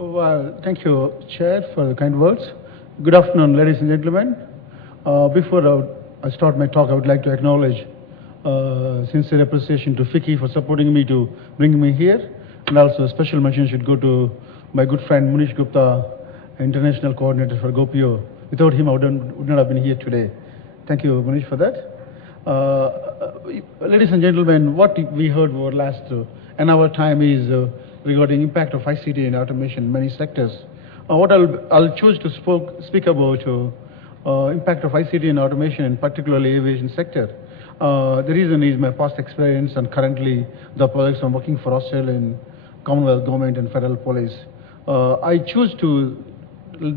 Well, thank you, Chair, for the kind words. Good afternoon, ladies and gentlemen. Before I start my talk, I would like to acknowledge sincere appreciation to FICCI for supporting me to bring me here, and also a special mention should go to my good friend Munish Gupta, International Coordinator for GoPio. Without him, I would not have been here today. Thank you, Munish, for that. Ladies and gentlemen, what we heard over last an hour time is regarding impact of ICT and automation in many sectors. What I'll choose to speak about impact of ICT and automation, in particularly aviation sector. The reason is my past experience and currently the projects I'm working for Australian Commonwealth Government and Federal Police. I choose to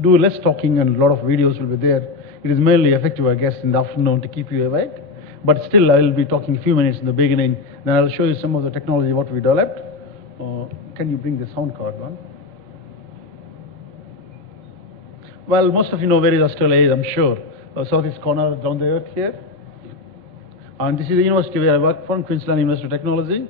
do less talking and a lot of videos will be there. It is mainly effective, I guess, in the afternoon to keep you awake. But still, I will be talking a few minutes in the beginning. Then I'll show you some of the technology what we developed. Can you bring the sound card one? Well, most of you know where is Australia is, I'm sure. Southeast corner down the earth here. And this is the university where I work for, Queensland University of Technology.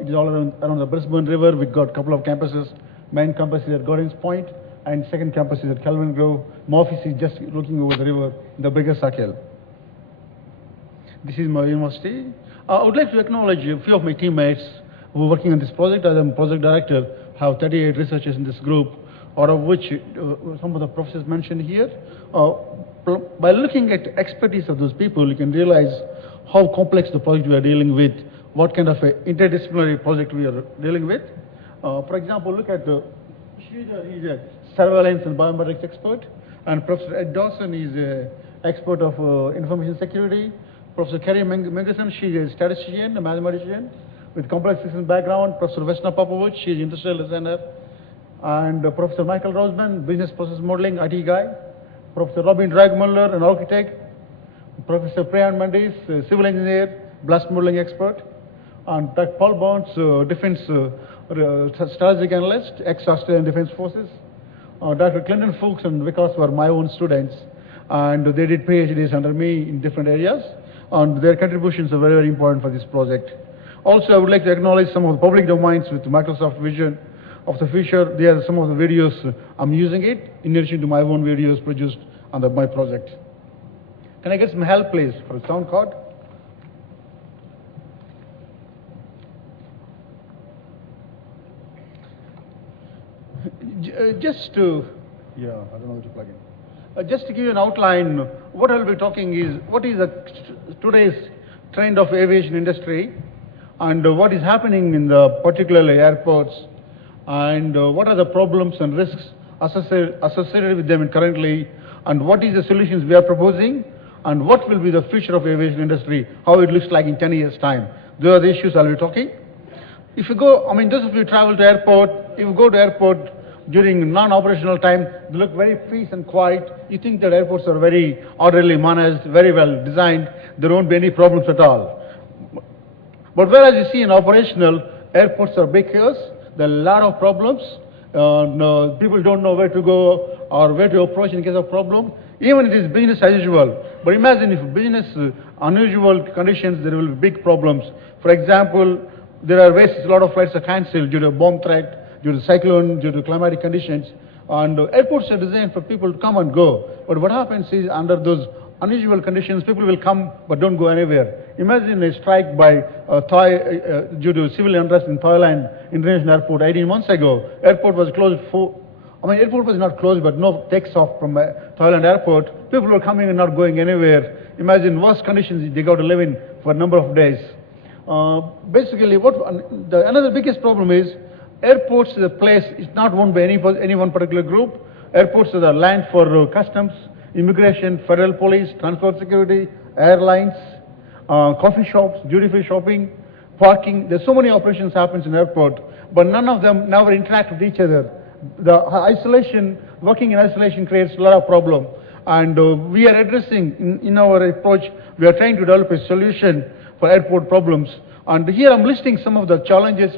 It is all around the Brisbane River. We've got a couple of campuses. Main campus is at Gordon's Point, and second campus is at Kelvin Grove. My office is just looking over the river in the bigger circle. This is my university. I would like to acknowledge a few of my teammates who are working on this project. As I'm project director, have 38 researchers in this group, out of which some of the professors mentioned here. By looking at expertise of those people, you can realize how complex the project we are dealing with, what kind of an interdisciplinary project we are dealing with. For example, look at Sridhar, he's a surveillance and biometrics expert, and Professor Ed Dawson is an expert of information security. Professor Kerry Mengerson, she's a statistician, a mathematician with complex systems background. Professor Vesna Popovich, she's an industrial designer. And Professor Michael Roseman, business process modeling, IT guy. Professor Robin Dragmuller, an architect. Professor Priyan Mandis, civil engineer, blast modeling expert. And Dr. Paul Bounds, defense strategic analyst, ex-Australian Defense Forces. Dr. Clinton Fuchs and Vikas were my own students. And they did PhDs under me in different areas. And their contributions are very, very important for this project. Also, I would like to acknowledge some of the public domains with Microsoft Vision of the future. There are some of the videos I'm using it, in addition to my own videos produced under my project. Can I get some help, please, for a sound card? Just to, I don't know how to plug in. Just to give you an outline, what I'll be talking is, what is today's trend of aviation industry, and what is happening in the particularly airports, and what are the problems and risks associated with them currently, and what is the solutions we are proposing, and what will be the future of aviation industry, how it looks like in 10 years' time. Those are the issues I'll be talking. If you go, those of you who travel to airport, if you go to airport during non-operational time, they look very peace and quiet. You think that airports are very orderly managed, very well designed. There won't be any problems at all. But whereas you see in operational, airports are big chaos. There are a lot of problems. People don't know where to go or where to approach in case of problem. Even it is business as usual. But imagine if business unusual conditions, there will be big problems. For example, there are ways a lot of flights are cancelled due to a bomb threat, due to cyclone, due to climatic conditions. And airports are designed for people to come and go. But what happens is, under those unusual conditions, people will come but don't go anywhere. Imagine a strike by due to civil unrest in Thailand International Airport 18 months ago. Airport was closed airport was not closed, but no takes off from Thailand airport. People were coming and not going anywhere. Imagine worse conditions they got to live in for a number of days. Basically, another biggest problem is, airports is a place, it's not owned by any one particular group. Airports are the land for customs, immigration, federal police, transport security, airlines, coffee shops, duty-free shopping, parking. There's so many operations happens in airport, but none of them never interact with each other. Working in isolation creates a lot of problem. And we are addressing, in our approach, we are trying to develop a solution for airport problems. And here I'm listing some of the challenges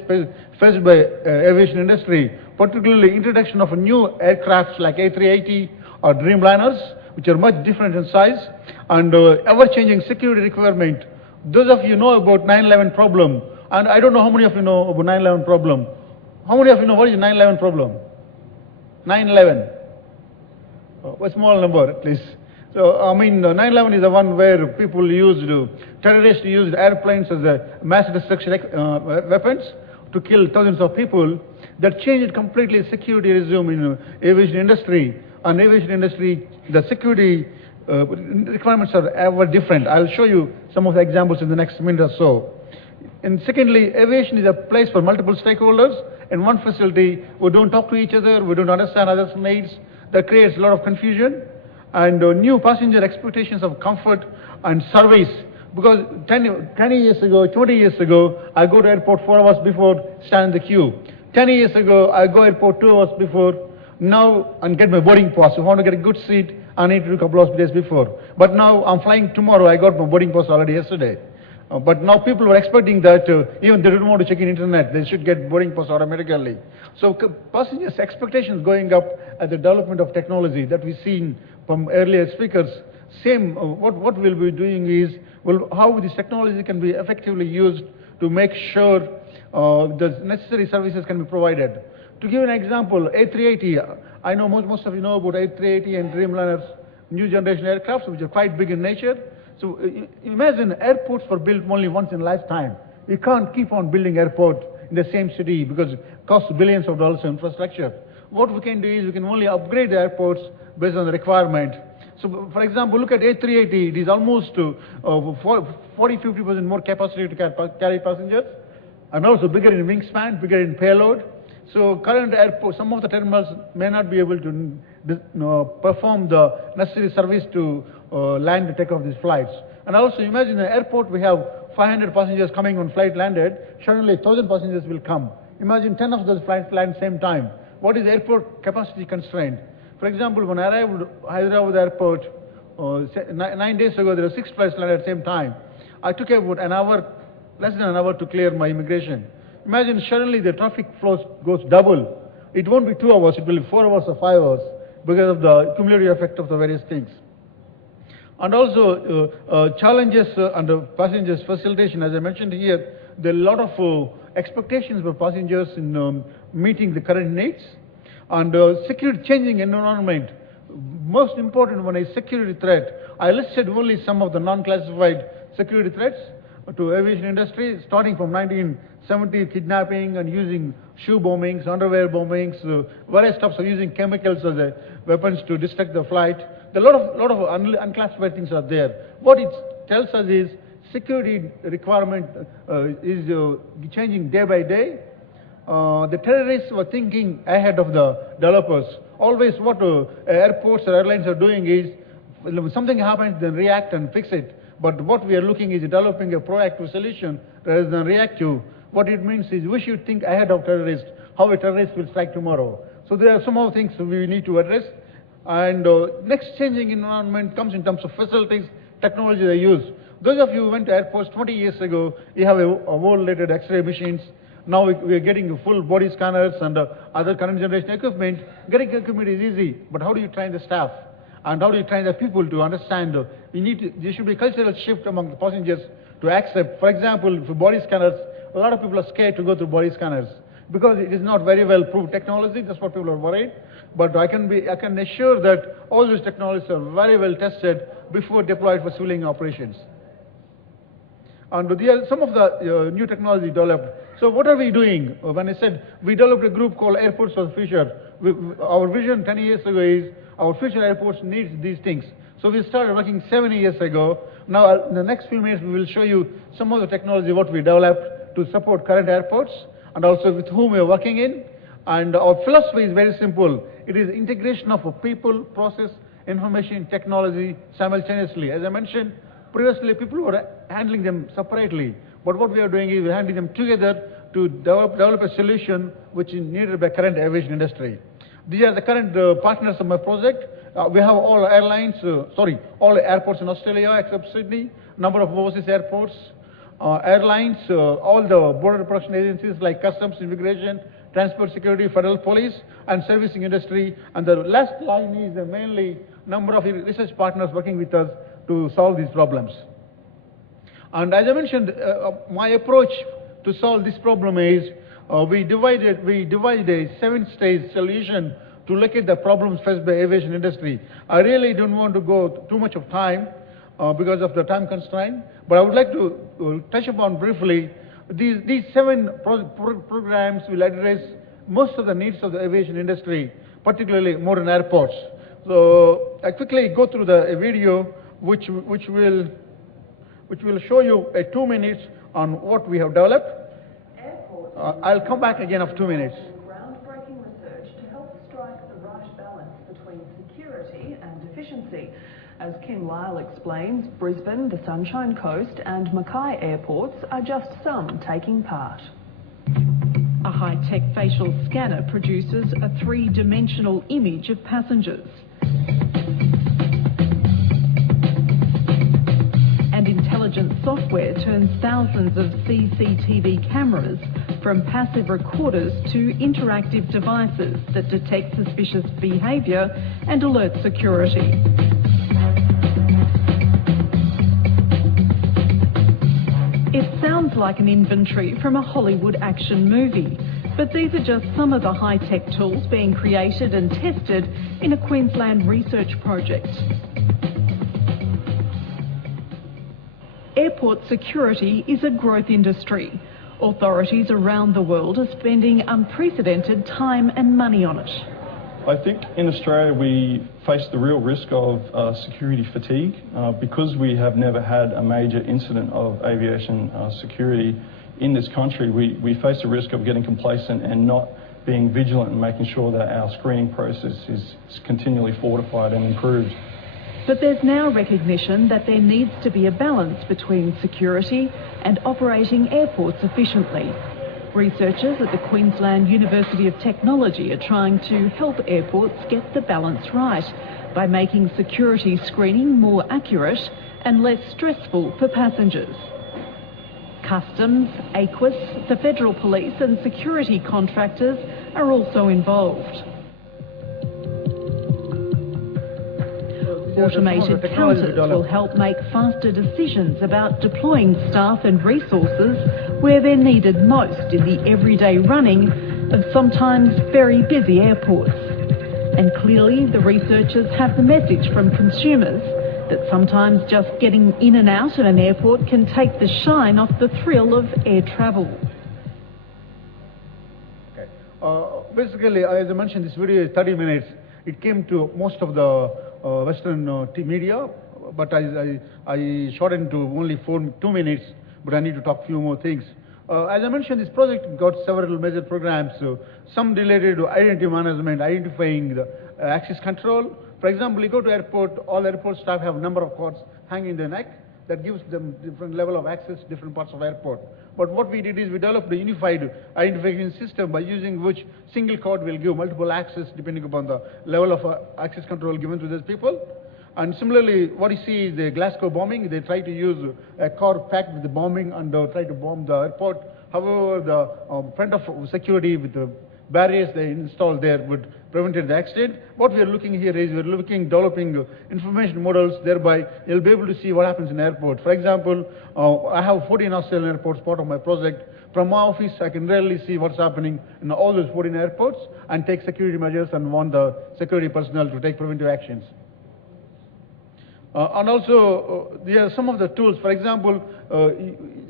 faced by aviation industry, particularly introduction of new aircrafts like A380 or Dreamliners, which are much different in size, and ever-changing security requirement. Those of you know about 9/11 problem, and I don't know how many of you know about 9/11 problem. How many of you know what is 9/11 problem? 9/11. A small number, at least. So, I mean, 9/11 is the one where people used, terrorists used airplanes as a mass destruction weapons to kill thousands of people. That changed completely security regime in aviation industry. And aviation industry, the security requirements are ever different. I'll show you some of the examples in the next minute or so. And secondly, aviation is a place for multiple stakeholders. In one facility, we don't talk to each other, we don't understand others' needs. That creates a lot of confusion. And new passenger expectations of comfort and service. Because 10 years ago, 20 years ago, I go to airport 4 hours before, stand in the queue. 10 years ago, I go airport 2 hours before, now, and get my boarding pass. If I want to get a good seat, I need to do a couple of days before. But now, I'm flying tomorrow, I got my boarding pass already yesterday. But now people were expecting that even they don't want to check in internet, they should get boarding pass automatically. So passengers' expectations going up at the development of technology that we've seen from earlier speakers. Same, what we'll be doing is, well, how this technology can be effectively used to make sure the necessary services can be provided. To give an example, A380, I know most of you know about A380 and Dreamliners, new generation aircrafts, which are quite big in nature. So imagine airports were built only once in a lifetime. You can't keep on building airport in the same city because it costs billions of dollars in infrastructure. What we can do is we can only upgrade the airports based on the requirement. So for example, look at A380, it is almost 40–50% more capacity to carry passengers, and also bigger in wingspan, bigger in payload. So current airports, some of the terminals may not be able to perform the necessary service to land and take off these flights. And also imagine an airport, we have 500 passengers coming on flight landed, suddenly 1,000 passengers will come. Imagine 10 of those flights land same time. What is airport capacity constraint? For example, when I arrived at Hyderabad airport 9 days ago, there were 6 flights landed at the same time. I took about an hour, less than an hour to clear my immigration. Imagine suddenly the traffic flow goes double. It won't be 2 hours, it will be 4 hours or 5 hours because of the cumulative effect of the various things. And also challenges under passengers facilitation, as I mentioned here, there are a lot of expectations for passengers in meeting the current needs. And security changing environment, most important one is security threat. I listed only some of the non-classified security threats to aviation industry, starting from 1970, kidnapping and using shoe bombings, underwear bombings, various types of using chemicals as weapons to distract the flight. A lot of unclassified things are there. What it tells us is security requirement is changing day by day. The terrorists were thinking ahead of the developers. Always what airports or airlines are doing is, when something happens, then react and fix it. But what we are looking is developing a proactive solution rather than reactive. What it means is we should think ahead of terrorists, how a terrorist will strike tomorrow. So there are some of the things we need to address. And next changing environment comes in terms of facilities, technology they use. Those of you who went to airports 20 years ago, you have a world-rated X-ray machines. Now we are getting full body scanners and other current generation equipment. Getting equipment is easy, but how do you train the staff? And how do you train the people to understand? There should be a cultural shift among the passengers to accept. For example, for body scanners, a lot of people are scared to go through body scanners because it is not very well proved technology. That's what people are worried. But I can assure that all these technologies are very well tested before deployed for civilian operations. And some of the new technology developed. So what are we doing? When I said we developed a group called Airports of the Future, our vision 10 years ago is our future airports needs these things. So we started working 7 years ago. Now in the next few minutes we will show you some of the technology what we developed to support current airports and also with whom we are working in. And our philosophy is very simple. It is integration of people, process, information, technology simultaneously. As I mentioned, previously people were handling them separately. But what we are doing is we're handling them together to develop a solution which is needed by current aviation industry. These are the current partners of my project. We have all airlines, all airports in Australia except Sydney, number of overseas airports, airlines, all the border protection agencies like Customs, Immigration, Transport Security, Federal Police, and servicing industry. And the last line is mainly number of research partners working with us to solve these problems. And as I mentioned, my approach to solve this problem is we devised a 7-stage solution to look at the problems faced by aviation industry. I really don't want to go too much of time because of the time constraint, but I would like to touch upon briefly these 7 programs will address most of the needs of the aviation industry, particularly modern airports. So I quickly go through a video which will show you 2 minutes on what we have developed. I'll come back again after 2 minutes. Groundbreaking research to help strike the right balance between security and efficiency. As Kim Lyle explains, Brisbane, the Sunshine Coast and Mackay airports are just some taking part. A high-tech facial scanner produces a 3-dimensional image of passengers. And intelligent software turns thousands of CCTV cameras from passive recorders to interactive devices that detect suspicious behaviour and alert security. It sounds like an inventory from a Hollywood action movie, but these are just some of the high-tech tools being created and tested in a Queensland research project. Airport security is a growth industry. Authorities around the world are spending unprecedented time and money on it. I think in Australia we face the real risk of security fatigue because we have never had a major incident of aviation security in this country. We face the risk of getting complacent and not being vigilant and making sure that our screening process is continually fortified and improved. But there's now recognition that there needs to be a balance between security and operating airports efficiently. Researchers at the Queensland University of Technology are trying to help airports get the balance right by making security screening more accurate and less stressful for passengers. Customs, AQUIS, the Federal Police and security contractors are also involved. Automated counters will help make faster decisions about deploying staff and resources where they're needed most in the everyday running of sometimes very busy airports. And clearly the researchers have the message from consumers that sometimes just getting in and out of an airport can take the shine off the thrill of air travel. Okay. Basically, as I mentioned, this video is 30 minutes. It came to most of the Western media, but I shortened to only 2 minutes, but I need to talk a few more things. As I mentioned, this project got several major programs, some related to identity management, identifying the access control. For example, you go to airport, all airport staff have a number of cords hanging in their neck that gives them different level of access to different parts of airport. But what we did is we developed a unified identification system by using which single cord will give multiple access depending upon the level of access control given to those people. And similarly, what you see is the Glasgow bombing. They try to use a car packed with the bombing and try to bomb the airport. However, the front of security with the barriers they installed there would prevent the accident. What we are looking here is developing information models, thereby you'll be able to see what happens in airport. For example, I have 14 Australian airports part of my project. From my office, I can rarely see what's happening in all those 14 airports and take security measures and want the security personnel to take preventive actions. And also, there are some of the tools. For example,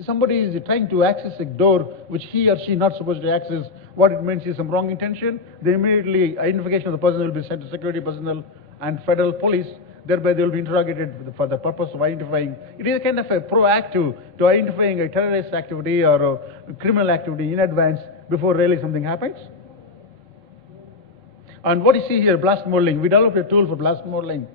somebody is trying to access a door which he or she not supposed to access. What it means is some wrong intention. The immediately identification of the person will be sent to security personnel and federal police. Thereby, they will be interrogated for the purpose of identifying. It is a kind of a proactive to identifying a terrorist activity or a criminal activity in advance before really something happens. And what you see here, blast modeling. We developed a tool for blast modeling.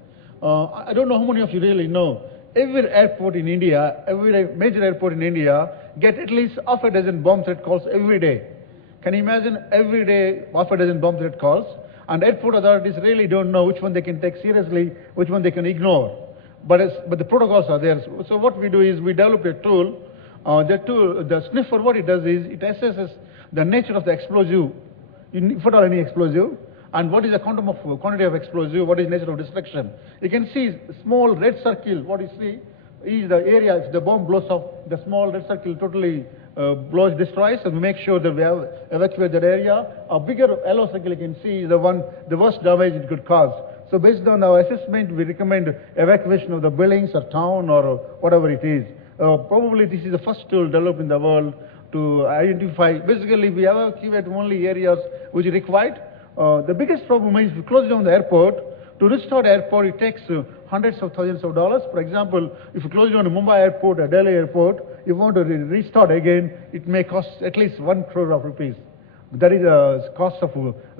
I don't know how many of you really know. Every airport in India, every major airport in India, get at least half a dozen bomb threat calls every day. Can you imagine every day half a dozen bomb threat calls? And airport authorities really don't know which one they can take seriously, which one they can ignore. But the protocols are there. So what we do is we develop a tool. The sniffer, what it does is it assesses the nature of the explosive, if at all any explosive, and what is the quantity of explosive, what is the nature of destruction. You can see small red circle, what you see is the area, if the bomb blows up, the small red circle totally destroys, and we make sure that we have evacuate that area. A bigger yellow circle you can see is the worst damage it could cause. So based on our assessment, we recommend evacuation of the buildings or town or whatever it is. Probably this is the first tool developed in the world to identify. Basically, we evacuate only areas which are required. The biggest problem is if you close down the airport. To restore the airport, it takes hundreds of thousands of dollars. For example, if you close down the Mumbai airport or Delhi airport, if you want to restart again, it may cost at least 1 crore of rupees. That is the cost of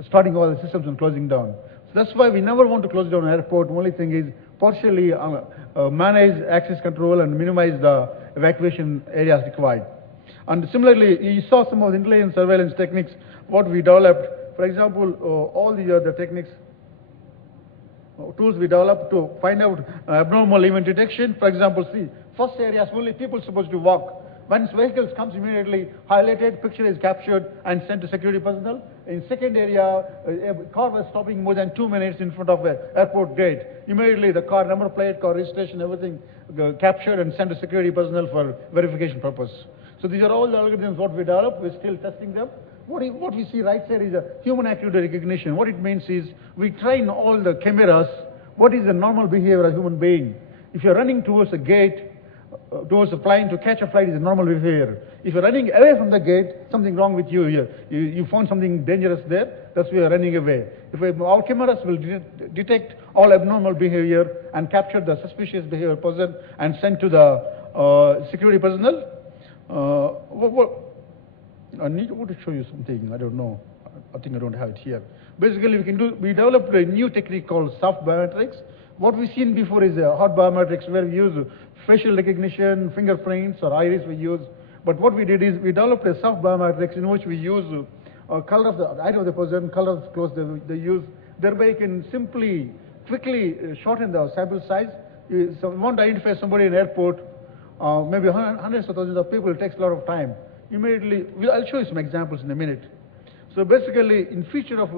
starting all the systems and closing down. So that's why we never want to close down an airport. Only thing is partially manage access control and minimize the evacuation areas required. And similarly, you saw some of the intelligence surveillance techniques, what we developed. For example, all the techniques, tools we developed to find out abnormal event detection. For example, see, first areas only people supposed to walk. Once vehicles comes immediately highlighted, picture is captured and sent to security personnel. In second area, a car was stopping more than 2 minutes in front of an airport gate. Immediately the car number plate, car registration, everything captured and sent to security personnel for verification purpose. So these are all the algorithms what we developed. We're still testing them. What we see right there is a human activity recognition. What it means is we train all the cameras what is the normal behavior of a human being. If you're running towards a gate, towards a plane to catch a flight is a normal behavior. If you're running away from the gate, something wrong with you here. You found something dangerous there, that's why you're running away. Our cameras will detect all abnormal behavior and capture the suspicious behavior person and send to the security personnel. I want to show you something, I don't know. I think I don't have it here. Basically, we developed a new technique called soft biometrics. What we've seen before is hard biometrics where we use facial recognition, fingerprints, or iris we use. But what we did is we developed a soft biometrics in which we use color of the eye of the person, color of the clothes they use. Thereby you can simply, quickly shorten the sample size. So we want to identify somebody in an airport, maybe hundreds of thousands of people, it takes a lot of time. Immediately, I'll show you some examples in a minute. So basically, in future of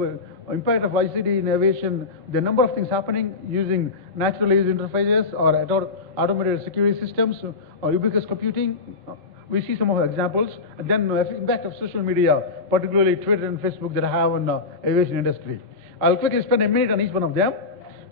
impact of ICT in aviation, the number of things happening using natural user interfaces or automated security systems or ubiquitous computing. We see some of the examples. And then impact of social media, particularly Twitter and Facebook that I have on the aviation industry. I'll quickly spend a minute on each one of them.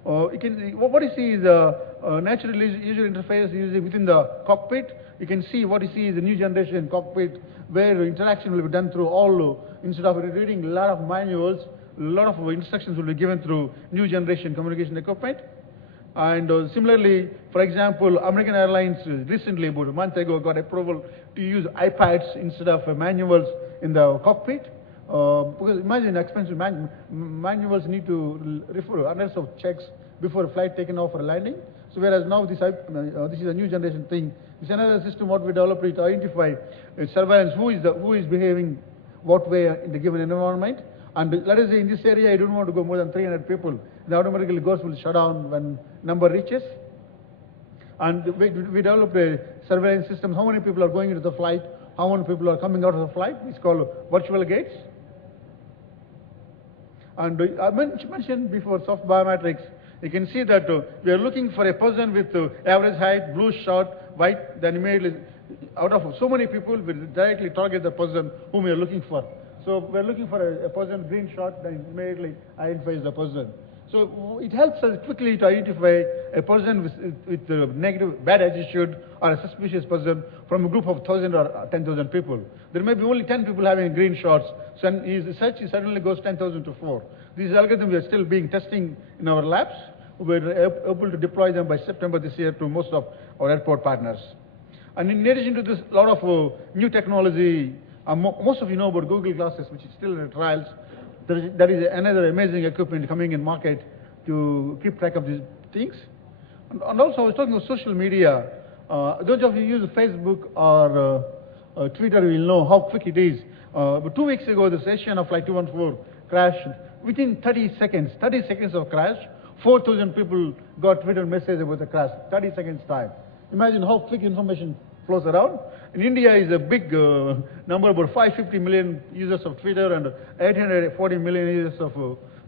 What you see is a natural user interface using within the cockpit. You can see what you see is the new generation cockpit where interaction will be done through all, instead of reading a lot of manuals, a lot of instructions will be given through new generation communication equipment. And similarly, for example, American Airlines recently, about a month ago, got approval to use iPads instead of manuals in the cockpit. Because imagine expensive manuals need to refer hundreds of checks before a flight taken off for a landing. So whereas now this is a new generation thing. It's another system what we developed to identify surveillance who is behaving what way in the given environment. And let us say in this area you don't want to go more than 300 people. The automatically ghost will shut down when number reaches. And we developed a surveillance system. How many people are going into the flight? How many people are coming out of the flight? It's called virtual gates. And I mentioned before soft biometrics. You can see that we are looking for a person with average height, blue shirt, white, then immediately out of so many people, we directly target the person whom we are looking for. So we are looking for a person, green shirt, then immediately identifies the person. So it helps us quickly to identify a person with negative, bad attitude or a suspicious person from a group of 1,000 or 10,000 people. There may be only 10 people having green shirts, so his search suddenly goes 10,000 to 4. These algorithms are still being testing in our labs. We're able to deploy them by September this year to most of our airport partners. And in addition to this, a lot of new technology, most of you know about Google Glasses, which is still in trials. There is another amazing equipment coming in market to keep track of these things. And also I was talking about social media. Those of you who use Facebook or Twitter will know how quick it is. But 2 weeks ago, the session of Flight 214 crashed. Within 30 seconds of crash, 4,000 people got Twitter message about the crash, 30 seconds time. Imagine how quick information flows around. In India is a big number, about 550 million users of Twitter and 840 million users of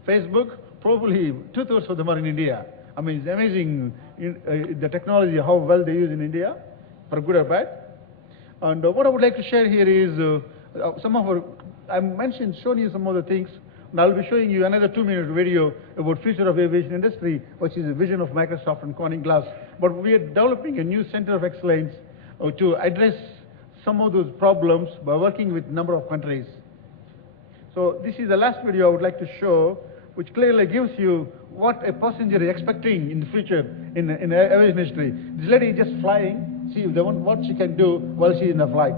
Facebook. Probably 2/3 of them are in India. I mean, it's amazing the technology, how well they use in India, for good or bad. And what I would like to share here is some of our, shown you some of the things, and I'll be showing you another 2-minute video about future of aviation industry, which is a vision of Microsoft and Corning Glass. But we are developing a new center of excellence to address some of those problems by working with a number of countries. So this is the last video I would like to show, which clearly gives you what a passenger is expecting in the future in the aviation industry. This lady is just flying. See what she can do while she is in the flight.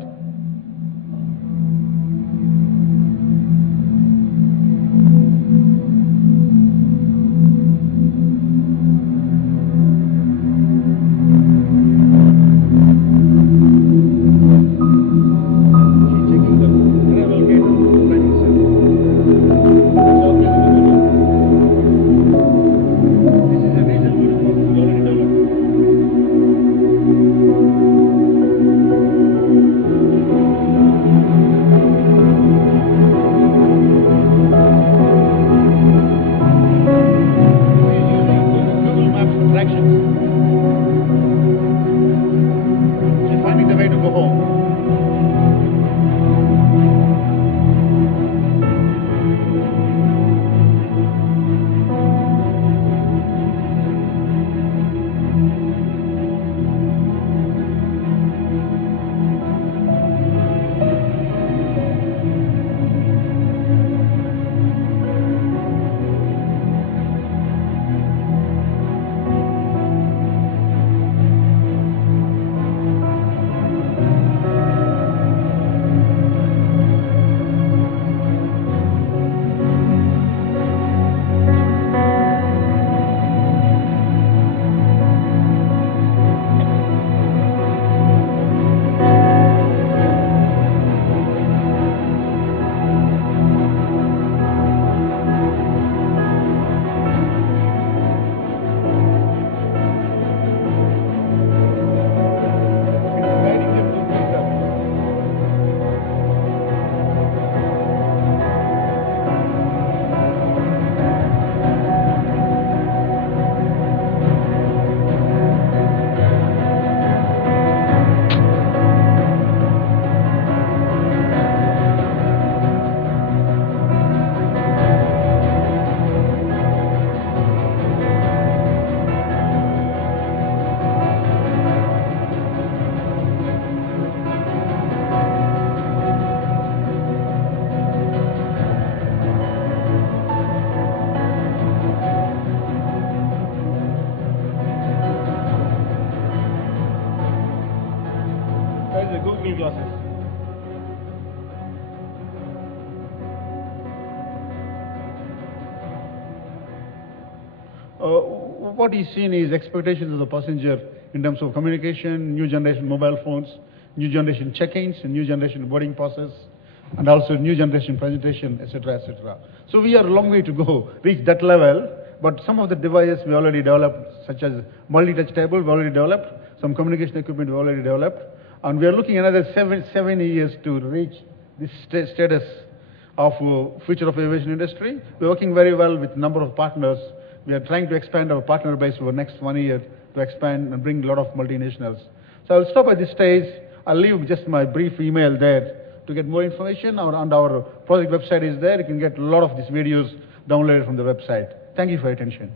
Glasses. What is seen is expectations of the passenger in terms of communication, new generation mobile phones, new generation check-ins, and new generation boarding passes, and also new generation presentation, etc., etc. So we are a long way to go, reach that level, but some of the devices we already developed, such as multi-touch table, we already developed, some communication equipment we already developed, and we are looking another seven years to reach this status of future of aviation industry. We're working very well with a number of partners. We are trying to expand our partner base over the next 1 year to expand and bring a lot of multinationals. So I'll stop at this stage. I'll leave just my brief email there to get more information. Our project website is there. You can get a lot of these videos downloaded from the website. Thank you for your attention.